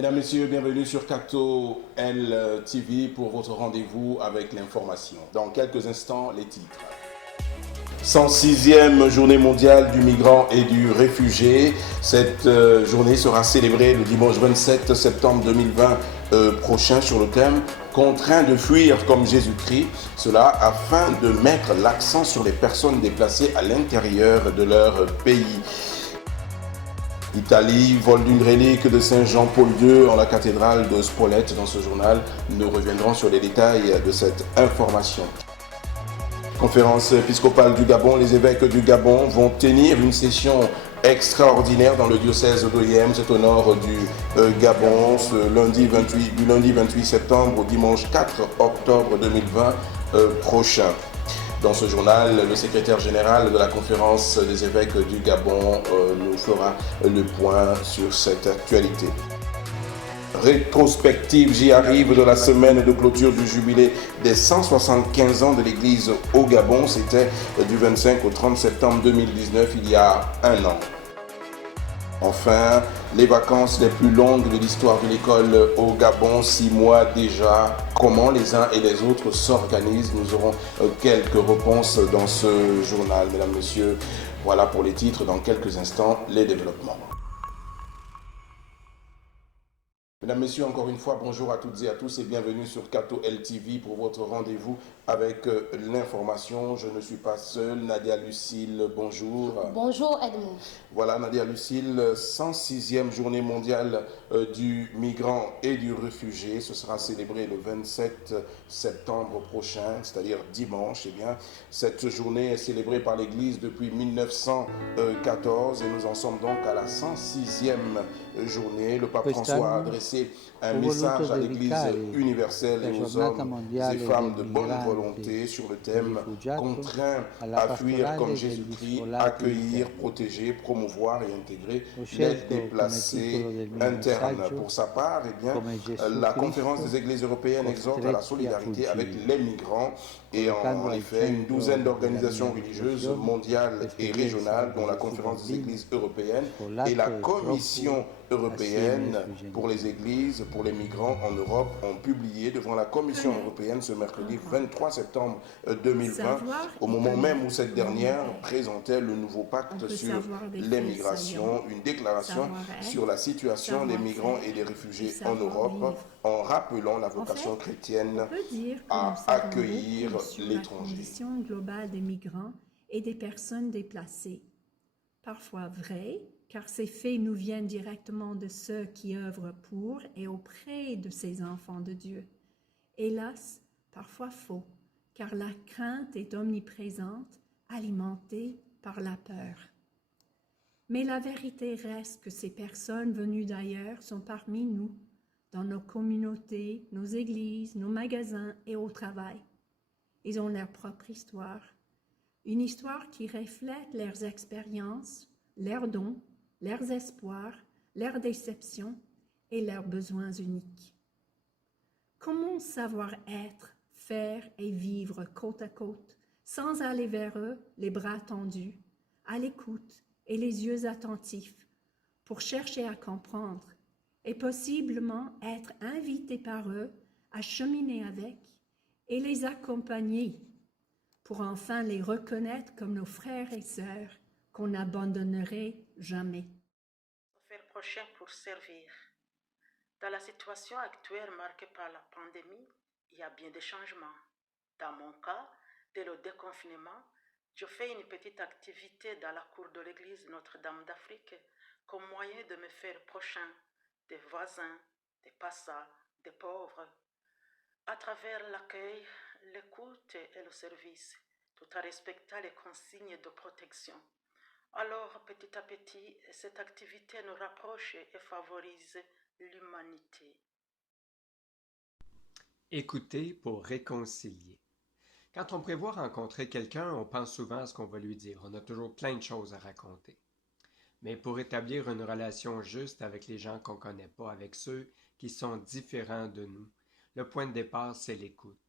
Mesdames, Messieurs, bienvenue sur Cato L TV pour votre rendez-vous avec l'information. Dans quelques instants, les titres. 106e journée mondiale du migrant et du réfugié. Cette journée sera célébrée le dimanche 27 septembre 2020 prochain sur le thème « Contraint de fuir comme Jésus-Christ ». Cela afin de mettre l'accent sur les personnes déplacées à l'intérieur de leur pays. Italie, vol d'une relique de Saint Jean-Paul II en la cathédrale de Spolète. Dans ce journal, nous reviendrons sur les détails de cette information. Conférence épiscopale du Gabon, les évêques du Gabon vont tenir une session extraordinaire dans le diocèse d'Oyem, c'est au nord du Gabon, du lundi 28 septembre au dimanche 4 octobre 2020 prochain. Dans ce journal, le secrétaire général de la conférence des évêques du Gabon nous fera le point sur cette actualité. Rétrospective, j'y arrive, de la semaine de clôture du jubilé des 175 ans de l'Église au Gabon. C'était du 25 au 30 septembre 2019, il y a un an. Enfin, les vacances les plus longues de l'histoire de l'école au Gabon, 6 mois déjà. Comment les uns et les autres s'organisent? Nous aurons quelques réponses dans ce journal. Mesdames, Messieurs, voilà pour les titres. Dans quelques instants, les développements. Mesdames, Messieurs, encore une fois, bonjour à toutes et à tous et bienvenue sur Cato LTV pour votre rendez-vous avec l'information. Je ne suis pas seul. Nadia Lucille, bonjour. Bonjour Edmond. Voilà, Nadia Lucille, 106e journée mondiale du migrant et du réfugié. Ce sera célébré le 27 septembre prochain, c'est-à-dire dimanche. Eh bien, cette journée est célébrée par l'Église depuis 1914 et nous en sommes donc à la 106e journée. Le pape François a adressé un message à l'Église universelle et aux hommes et femmes de bonne volonté sur le thème « Contraints à fuir comme Jésus-Christ, accueillir, protéger, promouvoir et intégrer les déplacés internes ». Pour sa part, eh bien, la Conférence des Églises européennes exhorte à la solidarité avec les migrants et en effet, une douzaine d'organisations religieuses mondiales et régionales, dont la Conférence des Églises européennes et la Commission européenne pour les églises, pour les migrants en Europe, ont publié devant la Commission européenne ce mercredi 23 septembre 2020, au moment même où cette dernière présentait le nouveau pacte sur les migrations, une déclaration sur la situation des migrants et des réfugiés en Europe, en rappelant la vocation chrétienne à accueillir l'étranger. La condition globale des migrants et des personnes déplacées. Parfois vrai, car ces faits nous viennent directement de ceux qui œuvrent pour et auprès de ces enfants de Dieu. Hélas, parfois faux, car la crainte est omniprésente, alimentée par la peur. Mais la vérité reste que ces personnes venues d'ailleurs sont parmi nous, dans nos communautés, nos églises, nos magasins et au travail. Ils ont leur propre histoire, une histoire qui reflète leurs expériences, leurs dons, leurs espoirs, leurs déceptions et leurs besoins uniques. Comment savoir être, faire et vivre côte à côte, sans aller vers eux, les bras tendus, à l'écoute et les yeux attentifs, pour chercher à comprendre et possiblement être invité par eux à cheminer avec et les accompagner pour enfin les reconnaître comme nos frères et sœurs qu'on n'abandonnerait jamais. Faire prochain pour servir. Dans la situation actuelle marquée par la pandémie, il y a bien des changements. Dans mon cas, dès le déconfinement, je fais une petite activité dans la cour de l'église Notre-Dame d'Afrique comme moyen de me faire prochain des voisins, des passants, des pauvres, à travers l'accueil, l'écoute et le service, tout en respectant les consignes de protection. Alors, petit à petit, cette activité nous rapproche et favorise l'humanité. Écouter pour réconcilier. Quand on prévoit rencontrer quelqu'un, on pense souvent à ce qu'on va lui dire. On a toujours plein de choses à raconter. Mais pour établir une relation juste avec les gens qu'on ne connaît pas, avec ceux qui sont différents de nous, le point de départ, c'est l'écoute.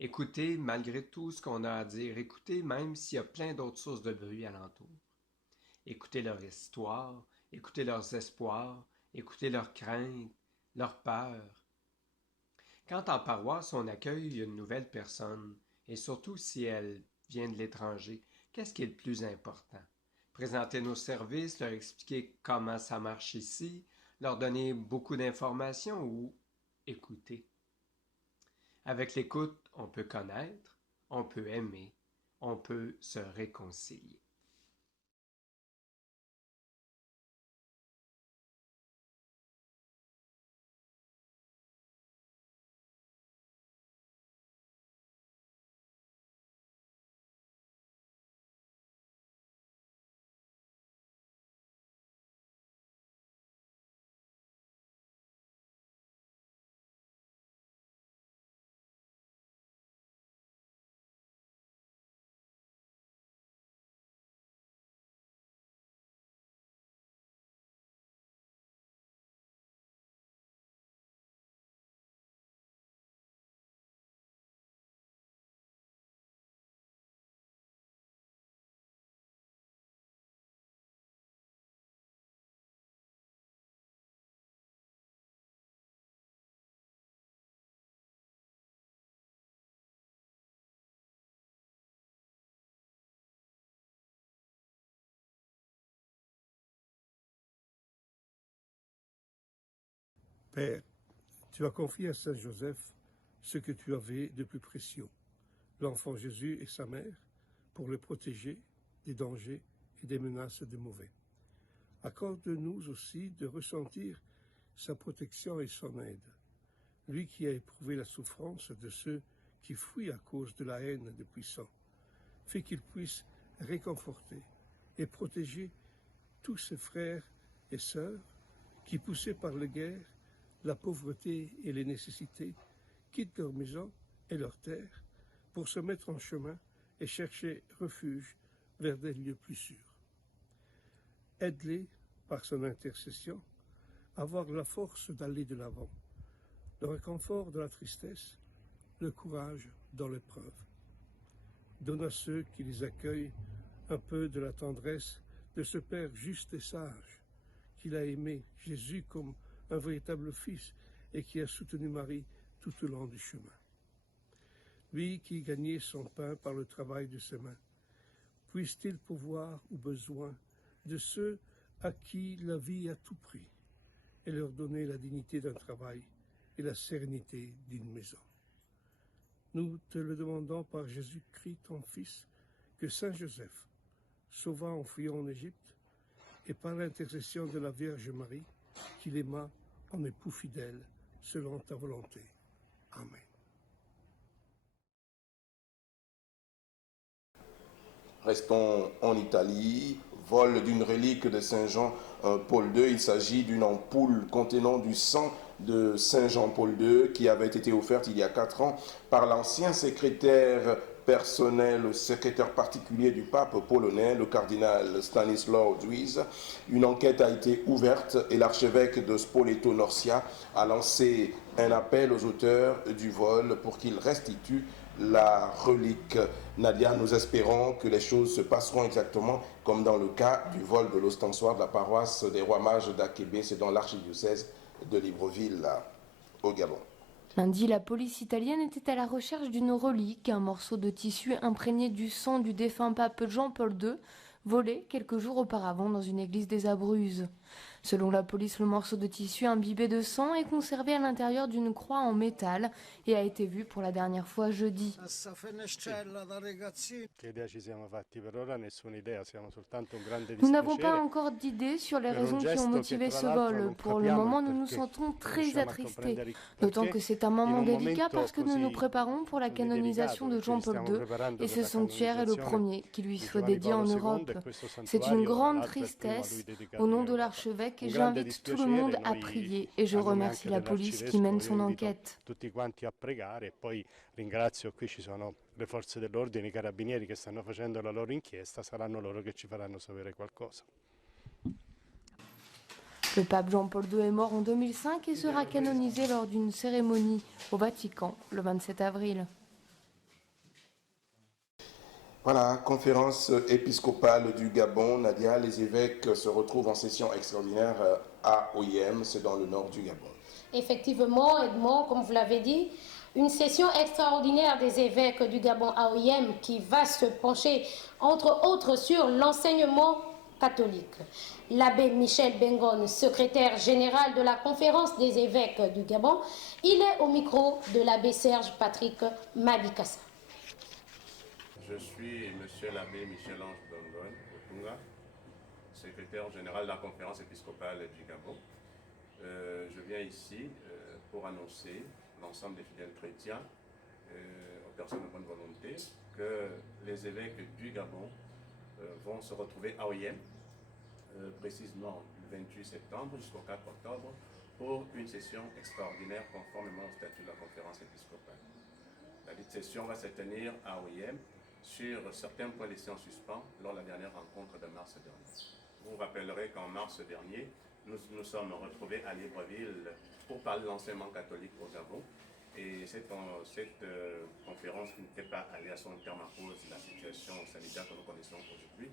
Écouter malgré tout ce qu'on a à dire, écouter même s'il y a plein d'autres sources de bruit alentour. Écouter leur histoire, écouter leurs espoirs, écouter leurs craintes, leur peur. Quand en paroisse on accueille une nouvelle personne, et surtout si elle vient de l'étranger, qu'est-ce qui est le plus important? Présenter nos services, leur expliquer comment ça marche ici, leur donner beaucoup d'informations ou écouter. Avec l'écoute, on peut connaître, on peut aimer, on peut se réconcilier. Père, tu as confié à Saint Joseph ce que tu avais de plus précieux, l'enfant Jésus et sa mère, pour le protéger des dangers et des menaces du mauvais. Accorde-nous aussi de ressentir sa protection et son aide, lui qui a éprouvé la souffrance de ceux qui fuient à cause de la haine des puissants. Fais qu'il puisse réconforter et protéger tous ses frères et sœurs qui, poussés par les guerres, la pauvreté et les nécessités, quittent leur maison et leur terre pour se mettre en chemin et chercher refuge vers des lieux plus sûrs. Aide-les, par son intercession, à avoir la force d'aller de l'avant, le réconfort de la tristesse, le courage dans l'épreuve. Donne à ceux qui les accueillent un peu de la tendresse de ce Père juste et sage, qu'il a aimé Jésus comme un véritable fils et qui a soutenu Marie tout au long du chemin. Lui qui gagnait son pain par le travail de ses mains, puisse-t-il pourvoir aux besoins de ceux à qui la vie a tout pris et leur donner la dignité d'un travail et la sérénité d'une maison. Nous te le demandons par Jésus-Christ, ton Fils, que Saint Joseph, sauvant en fuyant en Égypte, et par l'intercession de la Vierge Marie, qu'il aima en époux fidèle, selon ta volonté. Amen. Restons en Italie. Vol d'une relique de Saint Jean Paul II. Il s'agit d'une ampoule contenant du sang de Saint Jean Paul II qui avait été offerte il y a 4 ans par l'ancien secrétaire personnel, le secrétaire particulier du pape polonais, le cardinal Stanislaw Dziwisz. Une enquête a été ouverte et l'archevêque de Spoleto-Norcia a lancé un appel aux auteurs du vol pour qu'ils restituent la relique. Nadia, nous espérons que les choses se passeront exactement comme dans le cas du vol de l'ostensoir de la paroisse des Rois Mages d'Akébé, c'est dans l'archidiocèse de Libreville, au Gabon. Lundi, la police italienne était à la recherche d'une relique, un morceau de tissu imprégné du sang du défunt pape Jean-Paul II, volé quelques jours auparavant dans une église des Abruzzes. Selon la police, le morceau de tissu imbibé de sang est conservé à l'intérieur d'une croix en métal et a été vu pour la dernière fois jeudi. Nous n'avons pas encore d'idée sur les raisons qui ont motivé ce vol. Pour le moment, nous nous sentons très attristés, d'autant que c'est un moment délicat parce que nous nous préparons pour la canonisation de Jean-Paul II et ce sanctuaire est le premier qui lui soit dédié en Europe. C'est une grande tristesse. Au nom de l'archevêque, j'invite tout le monde à prier et je remercie la police qui mène son enquête. Ringrazio, qui ci sono le forze dell'ordine, i carabinieri che stanno facendo la loro inchiesta, saranno loro che ci faranno sapere qualcosa. Le pape Jean-Paul II est mort en 2005 et sera canonisé lors d'une cérémonie au Vatican le 27 avril. Voilà, conférence épiscopale du Gabon. Nadia, les évêques se retrouvent en session extraordinaire à Oyem, c'est dans le nord du Gabon. Effectivement, Edmond, comme vous l'avez dit, une session extraordinaire des évêques du Gabon à OIM qui va se pencher, entre autres, sur l'enseignement catholique. L'abbé Michel Bengon, secrétaire général de la conférence des évêques du Gabon, il est au micro de l'abbé Serge Patrick Mabikassa. Je suis monsieur l'abbé Michel-Ange Bengon, Otunga, secrétaire général de la conférence épiscopale du Gabon. Je viens ici pour annoncer l'ensemble des fidèles chrétiens, aux personnes de bonne volonté, que les évêques du Gabon vont se retrouver à OIM, précisément du 28 septembre jusqu'au 4 octobre, pour une session extraordinaire conformément au statut de la conférence épiscopale. La dite session va se tenir à OIM sur certains points laissés en suspens lors de la dernière rencontre de mars dernier. Vous vous rappellerez qu'en mars dernier, nous sommes retrouvés à Libreville pour parler de l'enseignement catholique au Gabon. Et cette conférence n'était pas allée à son terme à cause de la situation sanitaire que nous connaissons aujourd'hui.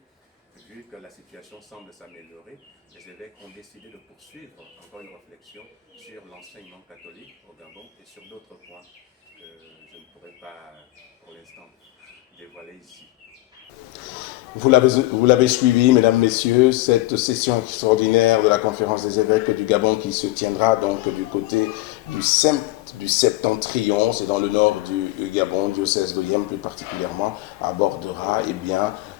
Vu que la situation semble s'améliorer, les évêques ont décidé de poursuivre encore une réflexion sur l'enseignement catholique au Gabon et sur d'autres points que je ne pourrais pas pour l'instant dévoiler ici. Vous l'avez suivi, mesdames, messieurs, cette session extraordinaire de la conférence des évêques du Gabon qui se tiendra donc du côté du Septentrion, c'est dans le nord du Gabon, diocèse d'Oyem plus particulièrement, abordera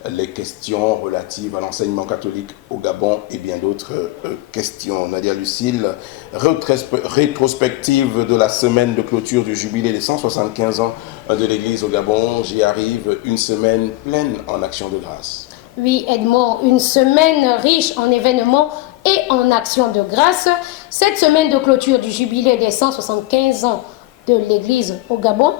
les questions relatives à l'enseignement catholique au Gabon et bien d'autres questions. Nadia Lucille, rétrospective de la semaine de clôture du jubilé des 175 ans de l'Église au Gabon, j'y arrive, une semaine pleine en action de grâce. Oui, Edmond, une semaine riche en événements et en actions de grâce. Cette semaine de clôture du jubilé des 175 ans de l'Église au Gabon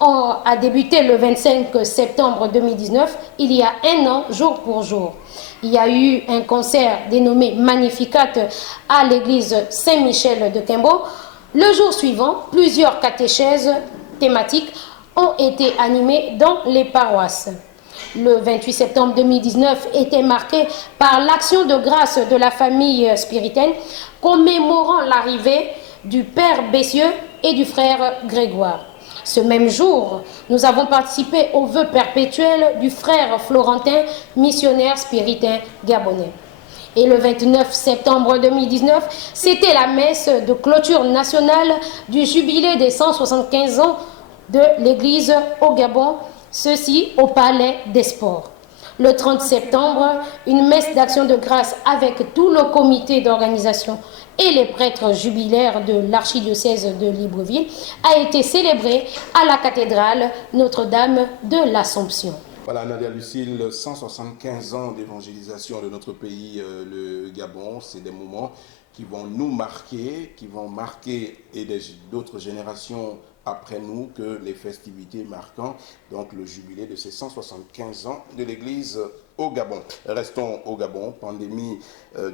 a débuté le 25 septembre 2019, il y a un an, jour pour jour. Il y a eu un concert dénommé Magnificat à l'église Saint-Michel de Kimbo. Le jour suivant, plusieurs catéchèses thématiques ont été animées dans les paroisses. Le 28 septembre 2019 était marqué par l'action de grâce de la famille spiritaine commémorant l'arrivée du Père Bessieux et du frère Grégoire. Ce même jour, nous avons participé au vœu perpétuel du frère Florentin, missionnaire spiritain gabonais. Et le 29 septembre 2019, c'était la messe de clôture nationale du jubilé des 175 ans de l'Église au Gabon, ceci au Palais des Sports. Le 30 septembre, une messe d'action de grâce avec tout le comité d'organisation et les prêtres jubilaires de l'archidiocèse de Libreville a été célébrée à la cathédrale Notre-Dame de l'Assomption. Voilà, Nadia Lucille, 175 ans d'évangélisation de notre pays, le Gabon, c'est des moments qui vont nous marquer, qui vont marquer et d'autres générations après nous que les festivités marquant donc le jubilé de ces 175 ans de l'Église au Gabon. Restons au Gabon, pandémie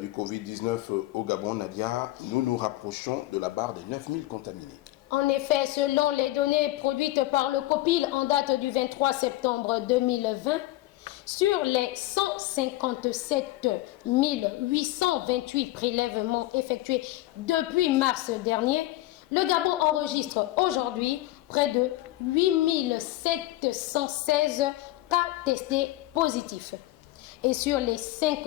du Covid-19 au Gabon, Nadia, nous nous rapprochons de la barre des 9000 contaminés. En effet, selon les données produites par le COPIL en date du 23 septembre 2020, sur les 157 828 prélèvements effectués depuis mars dernier, le Gabon enregistre aujourd'hui près de 8 716 cas testés positifs. Et sur les 5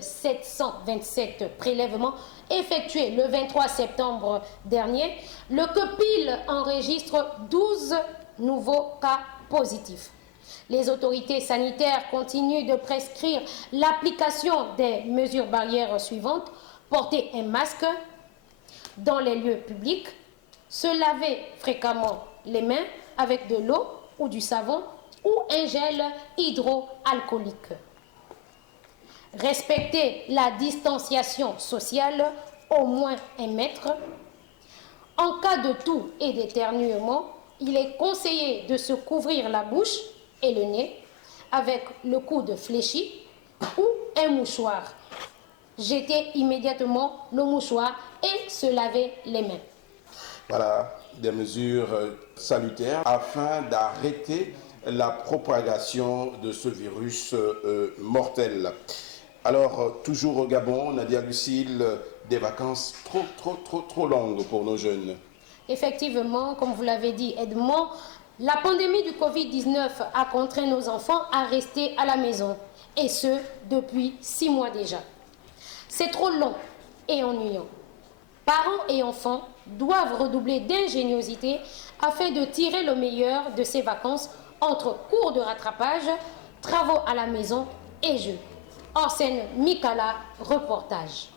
727 prélèvements effectués le 23 septembre dernier, le COPIL enregistre 12 nouveaux cas positifs. Les autorités sanitaires continuent de prescrire l'application des mesures barrières suivantes: porter un masque dans les lieux publics, se laver fréquemment les mains avec de l'eau ou du savon ou un gel hydroalcoolique. Respecter la distanciation sociale, au moins 1 mètre. En cas de toux et d'éternuement, il est conseillé de se couvrir la bouche et le nez avec le coude fléchi ou un mouchoir. Jeter immédiatement le mouchoir et se laver les mains. Voilà, des mesures salutaires afin d'arrêter la propagation de ce virus mortel. Alors, toujours au Gabon, Nadia Lucille, des vacances trop longues pour nos jeunes. Effectivement, comme vous l'avez dit, Edmond, la pandémie du Covid-19 a contraint nos enfants à rester à la maison, et ce, depuis 6 mois déjà. C'est trop long et ennuyant. Parents et enfants doivent redoubler d'ingéniosité afin de tirer le meilleur de ces vacances entre cours de rattrapage, travaux à la maison et jeux. En scène, Mikala, reportage.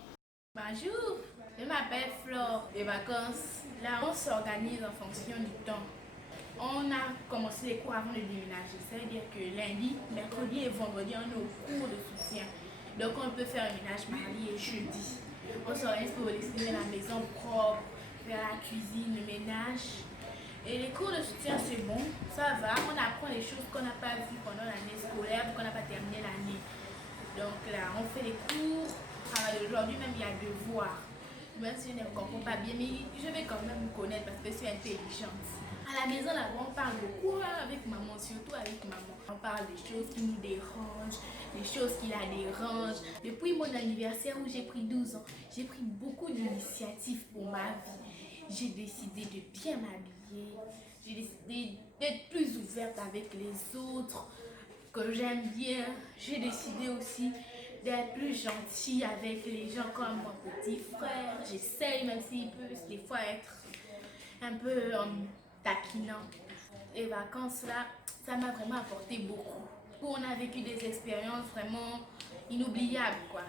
Bonjour, je m'appelle Flore. Les vacances, là, on s'organise en fonction du temps. On a commencé les cours avant de déménager. Ça veut dire que lundi, mercredi et vendredi, on est au cours de soutien. Donc, on peut faire un ménage mardi et jeudi. On s'organise pour laisser la maison propre, faire la cuisine, le ménage. Et les cours de soutien, c'est bon, ça va. On apprend les choses qu'on n'a pas vues pendant l'année scolaire, qu'on n'a pas terminé l'année. Donc là, on fait les cours. Aujourd'hui même, il y a devoirs. Même si je ne comprends pas bien, mais je vais quand même me connaître parce que je suis intelligente. À la maison, là, on parle beaucoup avec maman, surtout avec maman. On parle des choses qui nous dérangent, des choses qui la dérangent. Depuis mon anniversaire où j'ai pris 12 ans, j'ai pris beaucoup d'initiatives pour ma vie. J'ai décidé de bien m'habiller. J'ai décidé d'être plus ouverte avec les autres, que j'aime bien. J'ai décidé aussi d'être plus gentille avec les gens comme mon petit frère. J'essaye, même s'il peut des fois être un peu taquinant. Les vacances là, ça m'a vraiment apporté beaucoup. On a vécu des expériences vraiment inoubliables, quoi.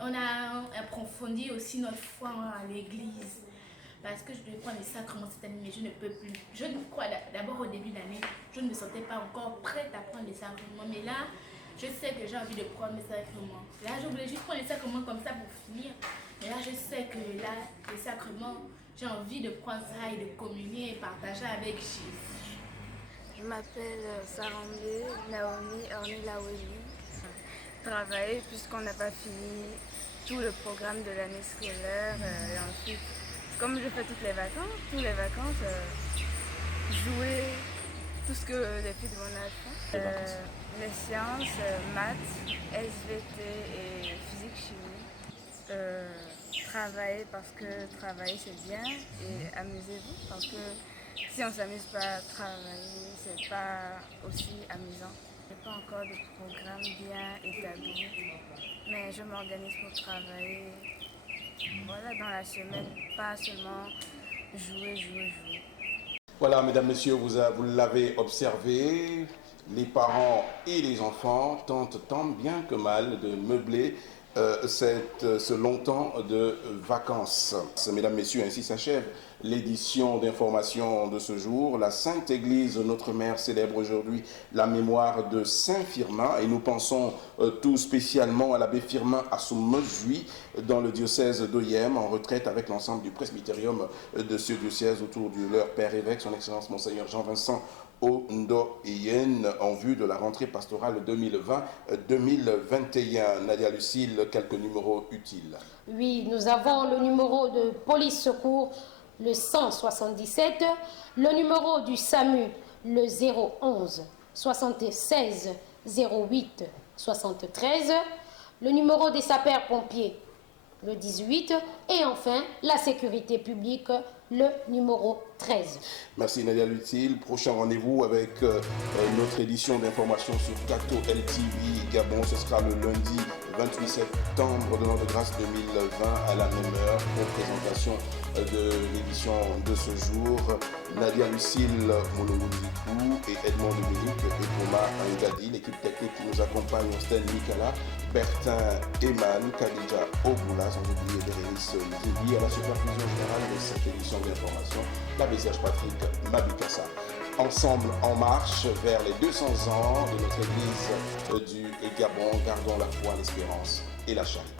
On a approfondi aussi notre foi à l'église. Parce que je devais prendre les sacrements cette année, mais je ne peux plus. Je crois d'abord au début de l'année, je ne me sentais pas encore prête à prendre les sacrements. Mais là, je sais que j'ai envie de prendre les sacrements. Là, je voulais juste prendre les sacrements comme ça pour finir. Mais là, je sais que là, les sacrements, j'ai envie de prendre ça et de communier et partager avec Jésus. Je m'appelle Sarambe Naomi Ornilaweli. Travailler puisqu'on n'a pas fini tout le programme de l'année scolaire. Et ensuite, comme je fais toutes les vacances, jouer, tout ce que les filles de mon âge font. Les sciences, maths, SVT et physique-chimie. Travailler parce que travailler c'est bien et amusez-vous parce que si on ne s'amuse pas à travailler, c'est pas aussi amusant. Je n'ai pas encore de programme bien établi, mais je m'organise pour travailler. Voilà, dans la semaine, pas seulement jouer. Voilà, mesdames, messieurs, vous l'avez observé, les parents et les enfants tentent tant bien que mal de meubler ce long temps de vacances. Mesdames, messieurs, ainsi s'achève l'édition d'information de ce jour. La Sainte Église, notre Mère, célèbre aujourd'hui la mémoire de Saint Firmin et nous pensons tout spécialement à l'abbé Firmin Assoumezui dans le diocèse d'Oyem, en retraite avec l'ensemble du presbytérium de ce diocèse autour de leur père évêque, son Excellence Monseigneur Jean-Vincent Ondoyen, en vue de la rentrée pastorale 2020-2021. Nadia Lucille, quelques numéros utiles. Oui, nous avons le numéro de police secours, le 177, le numéro du SAMU, le 011 76 08 73, le numéro des sapeurs-pompiers, le 18, et enfin la sécurité publique, le numéro 13. Merci Nadia Lucille. Prochain rendez-vous avec notre édition d'information sur Cato LTV Gabon. Ce sera le lundi 28 septembre de l'an de grâce 2020 à la même heure pour présentation de l'édition de ce jour. Nadia Lucille Mouloundikou et Edmond Dominique et Thomas Ngadi, l'équipe technique qui nous accompagne, Stan Mikala, Bertin Eman, Khadija Oboula, sans oublier Bérénice Zébi, à la supervision générale de cette édition d'information, l'abbé Serge Patrick Mabikassa. Ensemble en marche vers les 200 ans de notre église du Gabon, gardons la foi, l'espérance et la charité.